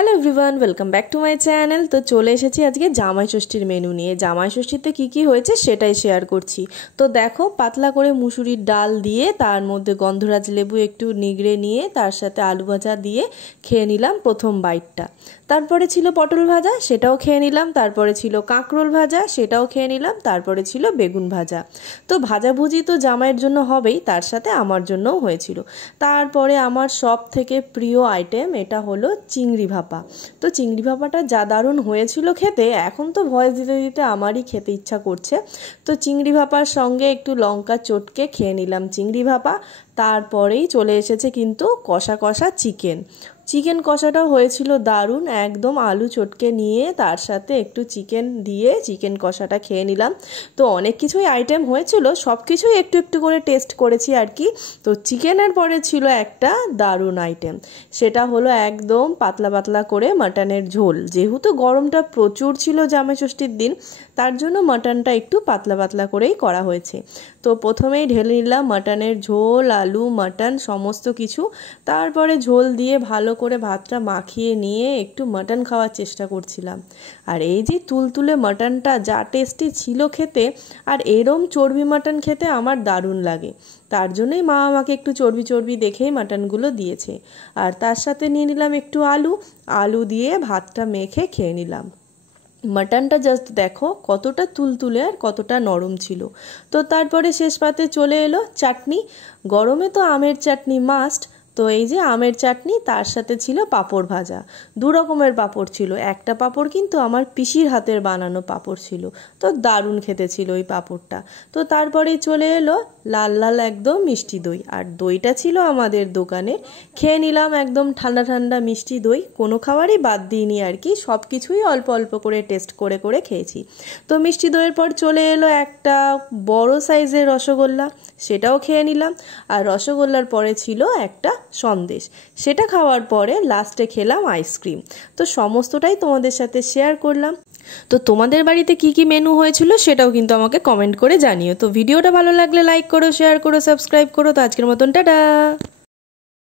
Hello everyone, welcome back to my channel. তো চলে এসেছি আজকে জামাই ষষ্ঠীর মেনু নিয়ে। জামাই ষষ্ঠীতে কী কী হয়েছে সেটাই শেয়ার করছি। তো দেখো, পাতলা করে মুসুরির ডাল দিয়ে তার মধ্যে গন্ধরাজ লেবু একটু নিগড়ে নিয়ে তার সাথে আলু ভাজা দিয়ে খেয়ে নিলাম প্রথম বাইটটা। তারপরে ছিল পটল ভাজা, সেটাও খেয়ে নিলাম। তারপরে ছিল কাঁকরোল ভাজা, সেটাও খেয়ে নিলাম। তারপরে ছিল বেগুন ভাজা। তো ভাজাভুজি তো জামাইয়ের জন্য হবেই, তার সাথে আমার জন্যও হয়েছিল। তারপরে আমার সব থেকে প্রিয় আইটেম এটা হলো চিংড়ি ভাপা। তো চিংড়ি ভাপাটা যা দারুণ হয়েছিল খেতে, এখন তো ভয়েস দিতে দিতে আমারই খেতে ইচ্ছা করছে। তো চিংড়ি ভাপার সঙ্গে একটু লঙ্কা চটকে খেয়ে নিলাম চিংড়ি ভাপা। তারপরেই চলে এসেছে কিন্তু কষা কষা চিকেন কষাটাও হয়েছিল দারুণ, একদম আলু চটকে নিয়ে তার সাথে একটু চিকেন দিয়ে চিকেন কষাটা খেয়ে নিলাম। তো অনেক কিছুই আইটেম হয়েছিল, সব কিছুই একটু একটু করে টেস্ট করেছি আর কি। তো চিকেনের পরে ছিল একটা দারুণ আইটেম, সেটা হলো একদম পাতলা পাতলা করে মাটনের ঝোল। যেহেতু গরমটা প্রচুর ছিল জামাই ষষ্ঠীর দিন, তার জন্য মাটনটা একটু পাতলা পাতলা করেই করা হয়েছে। তো প্রথমেই ঢেলে নিলাম মাটনের ঝোল, আলু মাটন সমস্ত কিছু। তারপরে ঝোল দিয়ে ভালো করে ভাতটা মাখিয়ে নিয়ে একটু মাটন খাওয়ার চেষ্টা করছিলাম। আর এই যে তুলতুলে মাটনটা যা টেস্টি ছিল খেতে, আর এরম চর্বি মাটন খেতে আমার দারুণ লাগে। তার জন্যই মা আমাকে একটু চর্বি চর্বি দেখেই মাটনগুলো দিয়েছে। আর তার সাথে নিয়ে নিলাম একটু আলু দিয়ে ভাতটা মেখে খেয়ে নিলাম। মাটনটা জাস্ট দেখো কতটা তুলতুলে আর কতটা নরম ছিল। তো তারপরে শেষ পাতে চলে এলো চাটনি। গরমে তো আমের চাটনি মাস্ট। তো এই যে আমের চাটনি, তার সাথে ছিল পাঁপড় ভাজা। দু রকমের পাঁপড় ছিল। একটা পাঁপড় কিন্তু আমার পিসির হাতের বানানো পাঁপড় ছিল। তো দারুণ খেতে ছিল ওই পাঁপড়টা। তো তারপরেই চলে এলো লাল লাল একদম মিষ্টি দই। আর দইটা ছিল আমাদের দোকানের। খেয়ে নিলাম একদম ঠান্ডা ঠান্ডা মিষ্টি দই। কোনো খাবারই বাদ দিইনি আর কি, সব কিছুই অল্প অল্প করে টেস্ট করে করে খেয়েছি। তো মিষ্টি দইয়ের পর চলে এলো একটা বড় সাইজের রসগোল্লা, সেটাও খেয়ে নিলাম। আর রসগোল্লার পরে ছিল একটা সন্দেশ, সেটা খাওয়ার পরে লাস্টে খেলাম আইসক্রিম। তো সমস্তটাই তোমাদের সাথে শেয়ার করলাম। তো তোমাদের বাড়িতে কি কি মেনু হয়েছিল সেটাও কিন্তু আমাকে কমেন্ট করে জানিও। তো ভিডিওটা ভালো লাগলে লাইক করো, শেয়ার করো, সাবস্ক্রাইব করো। তো আজকের মতন টাটা।